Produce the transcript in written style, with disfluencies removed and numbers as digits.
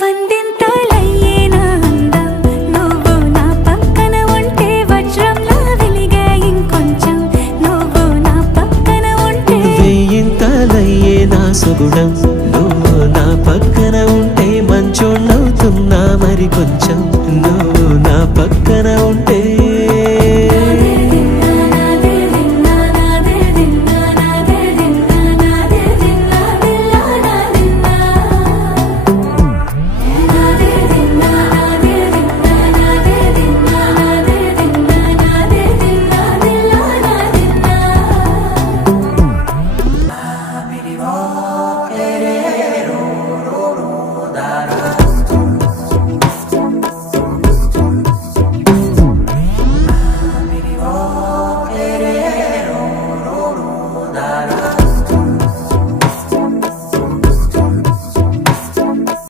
వందింతలయ్యేనా అందం నువ్వు నా పక్కన ఉంటే వజ్రంలా వెలిగే ఇంకొంచెం నువ్వు నా పక్కన ఉంటే వెయ్యింతలయ్యేనా సుగుణం